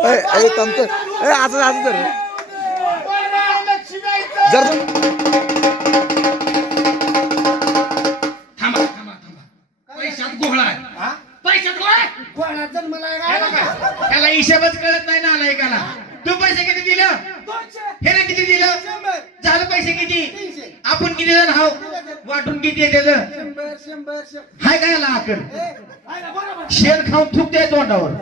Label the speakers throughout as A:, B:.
A: ए, असं असं तर. जर
B: थांबा थांबा थांबा. पैशात गोहळा आहे.
C: हा?
B: पैशात गोळा आहे.
C: कोणाचा जन्मला आहे
B: त्याला
C: का?
B: काय? त्याला हिशोबच कळत नाही ना एकाला तू पैसे किती दिलं? हे ना किती दिलं?
C: शंभर.
B: झालं पैसे किती?
C: तीनशे.
B: आपण किती जण हाव वाटून किती आहे त्याचं? हाय काय आकर. शेण खाऊन थुकते तोंडावर. हे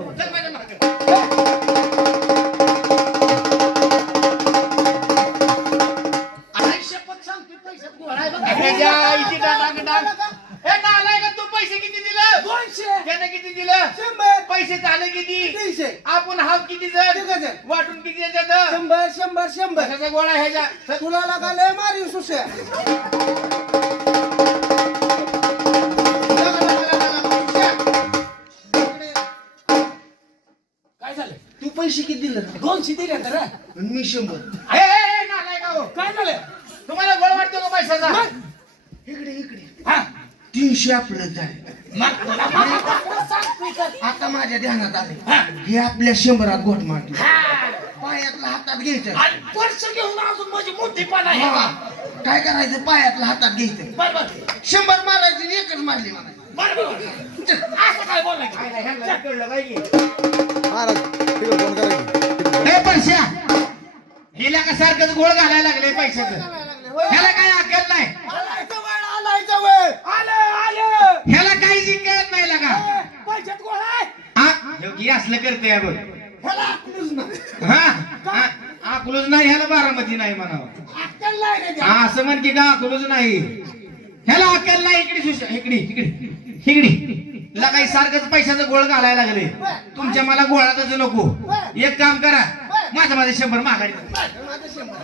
B: तू? पैसे किती दिलं?
C: दोनशे.
B: त्यानं किती दिलं?
C: शंभर.
B: पैसे झाले किती? आपण हाव किती. वाटून किती
C: शंभर शंभर शंभर.
B: गोळा ह्याच्या.
C: तुला लागा लय मारी सुशे.
D: दोनशे दिले तर?
C: मी शंभर.
B: ए, ए, नालायक हो.
D: काय झालं?
B: तुम्हाला गोळ वाटतो का पैशाचा?
C: इकडे इकडे.
D: हा.
C: तीनशे आपलं झाले.
D: मग तुला मला सांग स्पीकर
C: आता माझ्या ध्यानात आले
D: हा.
C: हे आपल्या शंभरात गोट मारली
D: हा.
C: पायातला हातात घ्यायचं.
D: आणि पर्स घेऊन अजून माझी मोठीपणा आहे
C: हा. काय करायचं? पायातला हातात घ्यायचं.
D: बरोबर
C: शंभर मारायची आणि एकच मारली मला.
D: बरोबर असं काय बोलायचं?
A: महाराज ठीक आहे फोन
B: परश्या हिला का सारखंच गोळ घालायला लागले पैशाचं? ह्याला काय अक्कल नाही? ह्याला काहीच कळत नाही लागा.
D: पैशात गोळा आहे.
B: योगी असलं करते या बघ. हा नाही ह्याला बारामती नाही म्हणावं. हा असं म्हण की का अकलूज नाही. ह्याला अक्कल नाही इकडे सुशा इकडे इकडे इकडे. लगाई सारखंच पैशाचा गोळ घालायला लागले. तुमच्या मला गोळातच नको. एक काम करा. माझं माझं शंभर माघारी द्या.
C: माझं शंभर.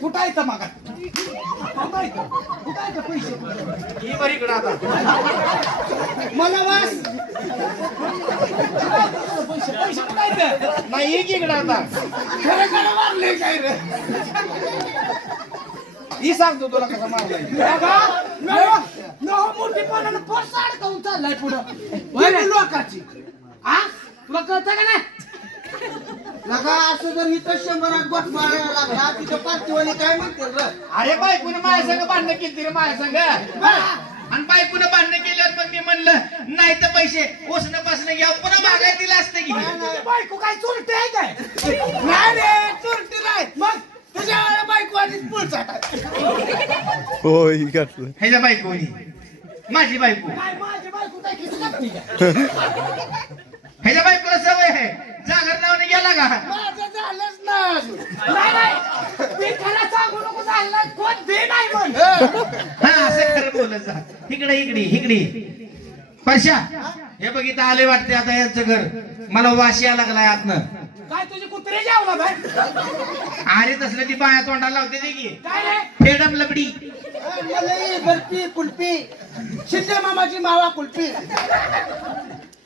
D: कुठं आहे तर मागा कुठं आहे तर? कुठं आहे तर पैसे?
B: ही बरी इकडं आता.
C: मला वास.
D: पैसे पैसे कुठं आहे तर?
B: नाही इकडं आता.
C: खरं खरं मारले काय रे?
B: ही सांगतो तुला कसा
D: लगा मोठीपणानं पर्स अडकवून चाललाय पुढं.
C: लोकांची?
D: हा तुला कळतं का नाही?
C: लगा असं जर इथं शंभरात गोट मारायला लागला तिथं पाचशेवाले काय म्हणतील रे?
B: अरे बायकोने माझ्या संग भांडणं केली रे माझ्या संग. आणि बायकोनं भांडणं केल्यावर मग मी म्हणलं नाही तर पैसे ओसणं पासणं घ्या पुन्हा मागाय दिलं असतं की.
D: तुझी बायको काय चुलटी आहे काय?
C: नाही रे चोरटी नाही. मग तुझ्या बायको आधीच पुळचाट
A: होय घातलं.
B: ह्याच्या बायकोनी. माझी बायको.
D: माझी बायको काय का?
B: ह्याच्या बायकोला सवय आहे का?
C: माझं झालंच ना अजून.
D: नाही नाही. मी त्याला सांगू नको झालं कोण दे नाही म्हण.
B: हा. असं खरं बोलत जा. इकडे इकडे इकडे. परशा हे बघितलं आले वाटते आता यांचं घर. मला वाशी यायला लागलाय आतनं.
D: काय तुझी कुत्रे जेवला बाय?
B: अरे तसलं ती बाया तोंडाला लावते ते की.
D: काय रे?
B: फेडम लबडी.
C: मलाई बर्फी कुल्फी. शिंदे मामाची मावा कुल्फी.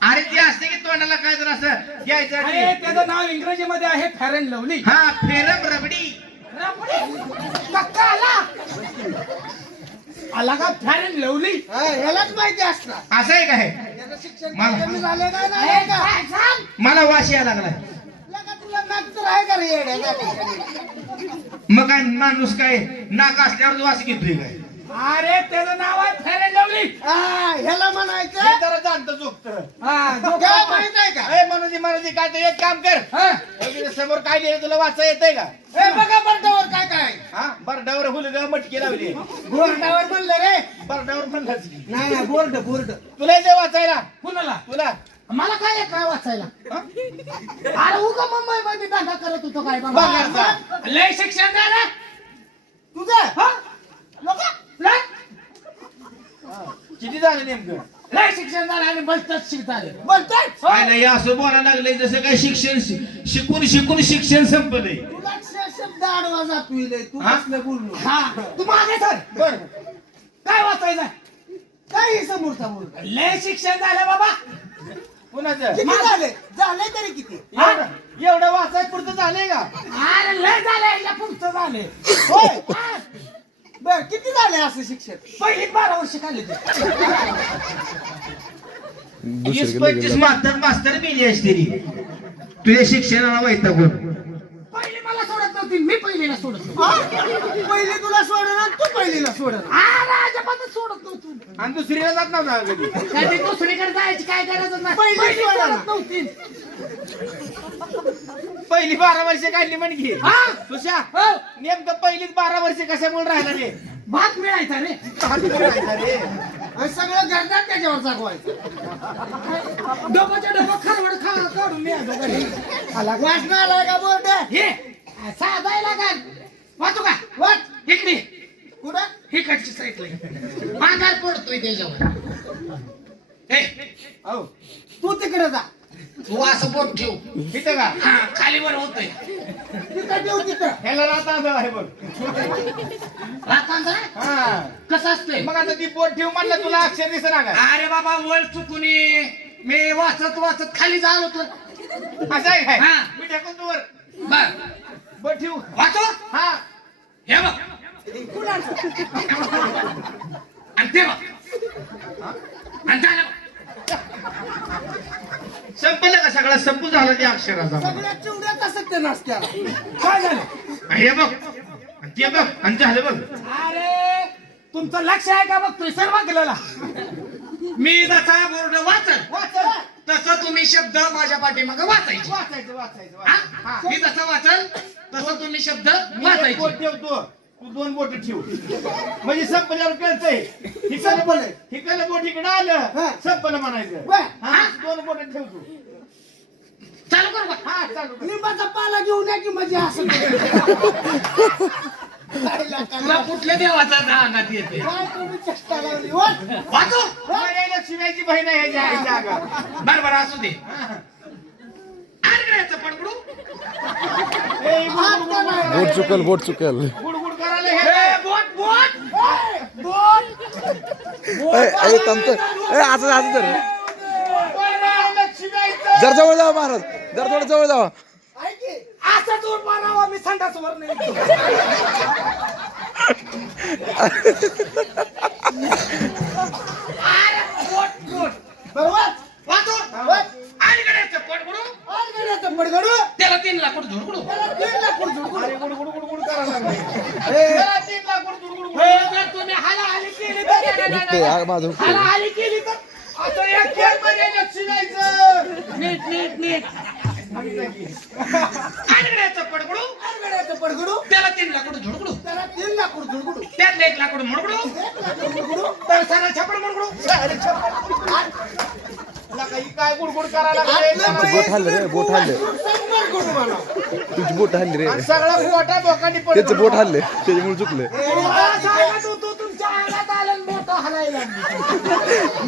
B: अरे ती असते की तोंडाला काय तर असं घ्यायचं
D: अरे त्याचं नाव इंग्रजीमध्ये आहे फॅरन लवली.
B: हा फेरम रबडी.
D: कक्का आला? आला का फॅरन लवली?
C: हा, ह्यालाच माहिती असणार.
B: असं आहे काय
C: याचं शिक्षण
B: मला-
C: कमी झाले नाही का?
D: काय सांग
B: मला वाशी यायला लागलाय.
C: लगा तुला नाक तर आहे का रे येड्या?
B: मग काय माणूस काय नाक असल्यावर वास घेतोय काय?
D: अरे त्याचं नाव आहे फॅरन लवली
C: हा, ह्याला म्हणायचं?
B: जरा जाणतं चुकतं
D: हा
C: काय माहीत आहे का?
B: अरे म्हणून म्हणून काय तर एक काम कर.
D: हा?
B: हे तिथे समोर काय लिहिलं तुला वाचा येतंय का?
C: हे बघा बर्डावर काय काय.
B: हा बरडावर हुलग मटकी लावली.
C: बोर्डावर म्हणलं रे.
B: बरडावर म्हणलाच की.
C: नाही नाही बोर्ड बोर्ड.
B: तुला येते वाचायला?
D: कुणाला?
B: तुला.
D: मला काय येत काय वाचायला? अरे उगा मुंबई मध्ये धंदा करत होतो काय?
B: बघायचा.
D: लय शिक्षण झालं.
C: तुझं?
D: हा? लोकं? लय!
B: किती झालं नेमकं?
D: लय शिक्षण झालं आणि बसतच शिकताले
C: बोलतोय
B: काय नाही असं बोलायला लागलंय जसं काय शिक्षण शि- शिकून शिकून शिक्षण संपलंय.
C: तुला अक्षर शब्द आडवा जातविले तू
B: हा?
C: कसलं बोललो?
D: हा. तू मागे सर
B: बर.
D: काय वाचायचं
C: काही समोरचा बोलतो
D: लय शिक्षण झालं बाबा.
B: कुणाचं?
C: किती झाले? झाले तरी किती?
B: एवढं एवढं वाचाय पुरतं झालंय का?
D: अरे लय झालं याच्या पुढचं झाले
C: होय.
D: हा.
C: बर किती झाले असं शिक्षण?
D: पहिली बारा वर्ष खाल्ली ते.
B: वीस पंचवीस मास्तर मास्तर मेली असते ती. तुझ्या शिक्षणाला वैतागून
D: पहिली मला सोडत नव्हती मी पहिलीला सोडत नव्हती?
C: पहिली तुला सोडणार आणि तू पहिलीला सोडणार.
D: आ, राजापासून सोडत नव्हतो.
B: आणि दुसरीला जात नव्हता कधी
D: काय ते दुसरीकडे जायची काय गरज नाही.
C: पहिली
D: पहिली
C: सोडा.
D: सोडत नव्हती.
B: पहिली बारा वर्ष काढली म्हणजे? तुषा नेमकं पहिलीच बारा वर्ष कशामुळे राहिला रे?
D: भात मिळायचा रे.
B: रे.
C: आणि सगळं घरदार त्याच्यावर जागवायचं.
D: डोकाच्या डोकं खरवड खा काढून मी
C: आलाय का बोर्ड?
D: हे साधायला का? वाचू का?
C: वाच.
D: इकडे.
C: कुठं?
D: इकडची साईडला बाजार पडतोय त्याच्यावर. हो
C: तू तिकडे जा.
D: तू असं बोट ठेव.
B: इथं का?
D: हा खाली वर होतोय.
C: तिथं ठेव तिथं.
B: ह्याला आहे बघ. हा.
D: कसं असतंय?
B: मग आता ती बोट ठेव म्हणलं तुला अक्षर दिसत ना का
D: अरे बाबा वळ चुकून मी वाचत वाचत खाली झालो तर
B: असं आहे काय?
D: हा.
B: मी टाकून तू वर.
D: बर.
B: बोट ठेवू.
D: वाचो
B: हा.
D: हे बघ आणि ते बघ आणि झालं बघ.
B: संपलं का सगळा संपू झाला त्या अक्षराचा
C: सगळ्या नाश्त्याला
D: काय झालं?
B: हे बघ. आणि ते बघ. आणि झालं बघ.
D: अरे तुमचं लक्ष आहे का बघतोय सर्व केलेला मी जसा बोर्ड वाचल तसं तुम्ही शब्द माझ्या पाठीमागे वाचायचे.
B: वाचायचं वाचायचं
D: हा?
B: वाचायचं.
D: मी जसं वाचल तसं तुम्ही शब्द
B: मी एक
D: वाचायचे.
B: ठेवतो. तू दोन बोट ठेव. म्हणजे संपल्यावर कळतंय.
C: संपलंय.
B: संपलं. हिकडलं बोट इकडे आलं.
C: हा.
B: संपलं म्हणायचं. हा? दोन बोट ठेव तू.
D: चालू करू का
B: हा चालू कर.
C: लिंबाचा पाला घेऊन या की म्हणजे असं
D: तुला कुठल्या देवाचा अंगात येते
C: तुम्ही चेष्टा लावली? वाच.
D: वाचू
B: माझ्या लक्ष्मीची बहीण आहे ह्याच्या आईच्या अंगात.
D: बर बर असू दे. आरगड्याचं पडकडू
B: ए, गुड,
C: हात
B: गुड,
C: का
B: गुड,
C: नाही?
A: बोट चुकल. बोट चुकल
D: ए, बोट बोट.
A: ए थांबतो असं असं तर. जर जवळ जावा महाराज. जर थोडं जवळ जावा
D: असं मी नाही अरे,
C: वाच. पडगडू,
D: त्याला तीन लाकूड झुडकुडू
C: त्याला तीन लाकूड झुडकुड.
B: अरे, गुड गुड गुड गुड करायला लागले.
C: ए,
B: जरा तीन लाख गुड गुड गुड गुड.
D: जर तुम्ही केली तर नाही, नाही,
A: ते
D: नाही,
A: आ-
D: नाही.
A: माझं हुकते.
D: हालाहाली केली तर
B: आता एक खेळमध्ये लक्ष्मीचं.
C: पडगडू,
D: त्याला तीन लाकूड झुडकुडू
C: त्याला तीन लाकूड झुडकुड.
D: त्यातलं एक लाकूड. तर सारा छपड
B: काय करायला
A: बोट हल्लं रे बोट हल्ले.
C: संग पडगडू म्हणा.
A: तुझी बोट हल्ली रे.
B: आणि सगळा बोकांनी
A: त्याचं बोट हल्ले त्याच्यामुळे चुकले.
C: ए,
D: तू तू तुमच्या अंगात आलं मोठं हलायला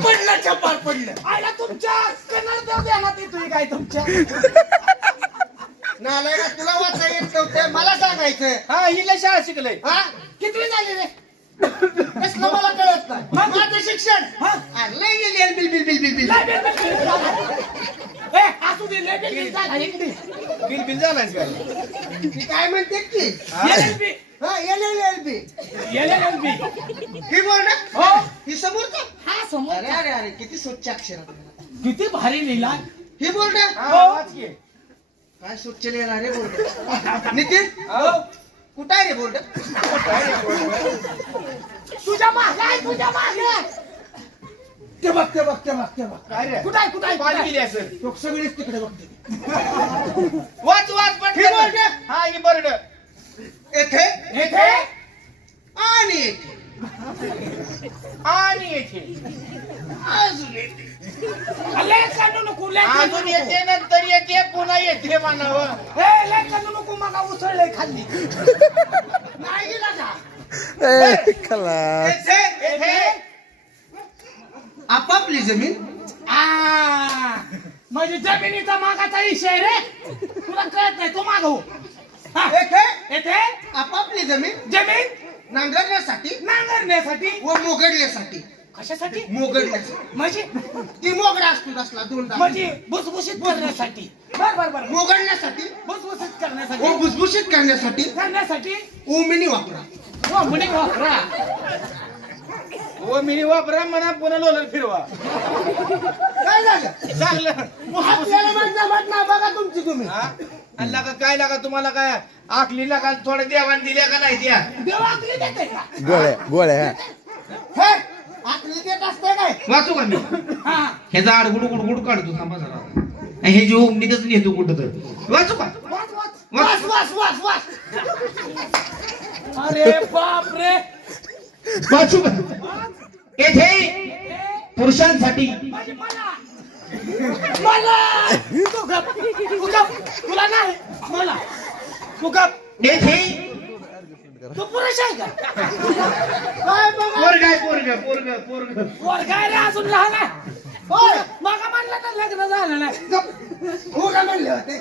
C: पडलं छपार पडलं.
D: आयला तुमच्या कन्नड देव ध्यानात येतोय काय तुमच्या?
C: नालायका तुला वाचा येत नव्हतं. मला सांगायचं
B: हा हिला शाळा शिकलंय.
C: हा? कितवी झाली रे? कसलं मला कळत नाही. माझं शिक्षण? हा? लय गेली आणि बिल बिल बिल बिल बिल.
D: लय बेल बेल बेल. झाला. ए, असू दे लय बेल बेल झाला, इकडे.
B: बिल. बिल झालायस काय?
C: ती काय म्हणते की?
D: LLB.
C: हा L L L B.
D: LLB.
C: ही बोल ना
D: हो
C: ही. समोरचा?
D: हा समोर
C: अरे अरे अरे किती स्वच्छ अक्षरात
D: किती भारी लिहिला
C: ही बोल ना
B: हा, वाच की.
C: काय स्वच्छ लिहिणार रे बोल नितीन?
B: हो.
C: कुठं आहे रे बोल
D: तुझ्या मागे आहे तुझ्या मागे
C: ते बघ ते बघ ते बघ ते बघ.
B: काय रे?
D: कुठं आहे कुठं आहे,
B: पाणी गेली असेल.
C: लोक सगळेच तिकडे बघते.
B: वाच वाच पटकन.
C: ही बोर्ड.
B: हा ही बरड.
C: येथे?
D: येथे?
C: आणि येथे.
B: आणि येथे.
C: अजून येथे.
D: लय काढू नको लय काढू
B: अजून
D: नको.
B: येते नंतर येते पुन्हा येते म्हणावं.
D: ए, लय काढू नको मग उसळलंय खाल्ली.
C: नाही गेला का?
A: ए
C: आपापली जमीन?
D: आ, म्हणजे जमिनीचा मागाचा विषय रे. तुला कळत नाही तू मागव.
C: येथे
D: येथे
C: आपापली जमीन?
D: जमीन?
C: नांगरण्यासाठी?
D: नांगरण्यासाठी.
C: व मोगडण्यासाठी
D: कशासाठी?
C: मोगडण्यासाठी
D: म्हणजे?
C: ती मोगडा असतो तसला दोन दाणे.
D: म्हणजे भुसभुशीत करण्यासाठी. बर बर बर.
C: मोगडण्यासाठी
D: भुसभुशीत
C: व
D: करण्यासाठी
C: भुसभुशीत करण्यासाठी?
D: करण्यासाठी?
C: ओमिनी वापरा.
D: हो, म्हणे वापरा. हो मिनी वापरा म्हणा पुन्हा लोलर फिरवा.
C: काय झालं?
D: चांगलं
C: आपल्याला जमत नाही बघा तुमची तुम्ही.
D: हा? आणि लागा काय लागा तुम्हाला काय? आखली लागा थोड्या देवान दिल्या का नाही द्या
C: देव आकली देते का?
A: गोळ्या गोळ्या
C: हे आकली देत असते काय?
B: वाचू का मी?
D: हा.
B: ह्याचा आडगुड गुडगुड काढतो थांबा जरा. आणि हे जो उमनीतच नेतो कुठं तर. वाचू का?
C: वाच वाच. वाच. वाच वाच
D: अरे बाप रे
B: वाचू का? येथे पुरुषांसाठी.
D: मला. तुला नाही. मला.
B: येथे
D: तू पुरुष आहे का?
B: पोरग पोरग पोरग.
D: रे अजून लहान आहे?
C: होय.
D: मग म्हणलं ना लग्न झालं नाही
C: हो का म्हणले होते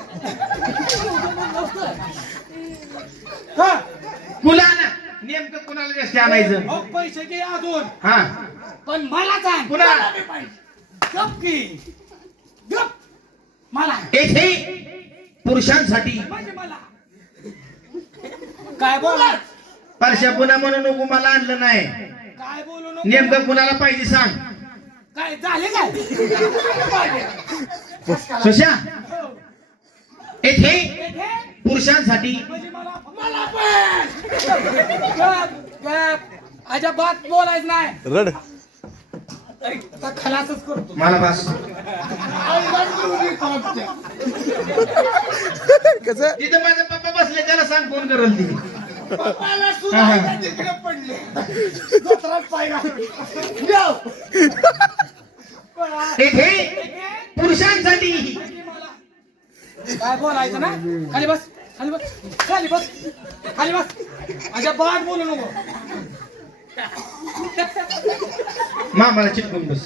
D: हा.
B: कुलाना नेमकं कुणाला जास्त आणायचं?
D: अहो, पैसे घे अजून.
B: हा.
D: पण मला सांग.
B: पुन्हा.
D: मला बी पाहिजे. गप की. गप. मला.
B: येथे पुरुषांसाठी.
D: म्हणजे मला. काय बोला
B: परशा पुन्हा म्हणू नको मला आणलं नाही.
D: काय बोलू नको?
B: नेमकं कुणाला पाहिजे सांग?
D: काय झाले काय?
B: सुशा
D: हो.
B: येथे
D: हे
B: पुरुषांसाठी
D: म्हणजे मला मला पण! गप गप. अजिबात बोलायचं नाही.
A: रड.
D: आता खलासच करतो.
B: मला बस.
A: कसं?
B: तिथं माझा पप्पा बसले त्याला सांग फोन करल ती.
C: पप्पाला सुद्धा तिकडे पडले. दोतरात पाय घालून. देव.
B: येथे पुरुषांसाठी.
D: काय बोलायचं ना? खाली बस खाली बस खाली बस खाली बस. अजिबात बोलू नको.
B: मामाला चिटकून बस.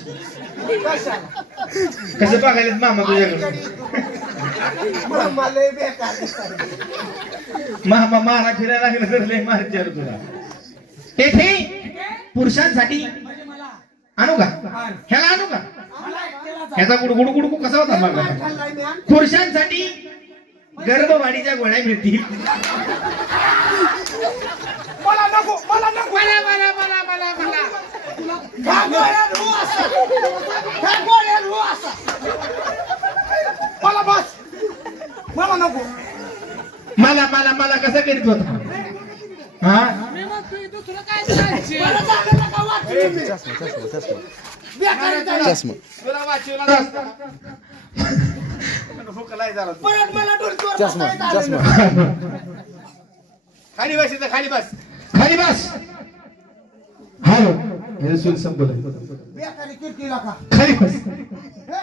B: कसं बघायला मामा तुझ्याकडे
C: मामा लय बेकार दिसतात.
B: मामा मारा फिरायला लागला तर लय मारणार तुला तेथे पुरुषांसाठी
D: म्हणजे मला
B: आणू का ह्याला आणू का
D: मला एकट्याला जा.
B: ह्याचा गुडगुड गुडगु कसा होता
C: मार
B: मग
C: खाल्लाय मी, हा?
B: पुरुषांसाठी गर्भवाढीच्या गोळ्या मिळतील
D: मला नको मला नको मला मला मला मला मला
C: ह्या गोळ्यात असा. ह्या गोळ्यात असा.
D: मला नको.
B: मला मला मला कसं करीत होता? हा?
D: दुसरं काय.
A: चष्मा
D: तुला वाचवला तू.
C: परत मला डोलकीवर
A: चष्मा
C: बसायला आलं
A: चष्मा
C: नाही.
D: खाली बस इथं खाली बस.
B: खाली बस. हॅलो. हे सुन संपलं.
C: बेकारी कीर्तीला का
B: खाली बस.
C: हे?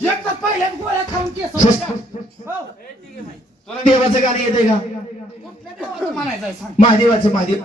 D: एक तर पहिल्याच गोळ्या खाऊन केस हो.
B: देवाचं गाणं येते का?
D: म्हणायचं
B: महादेवाचं महादेव.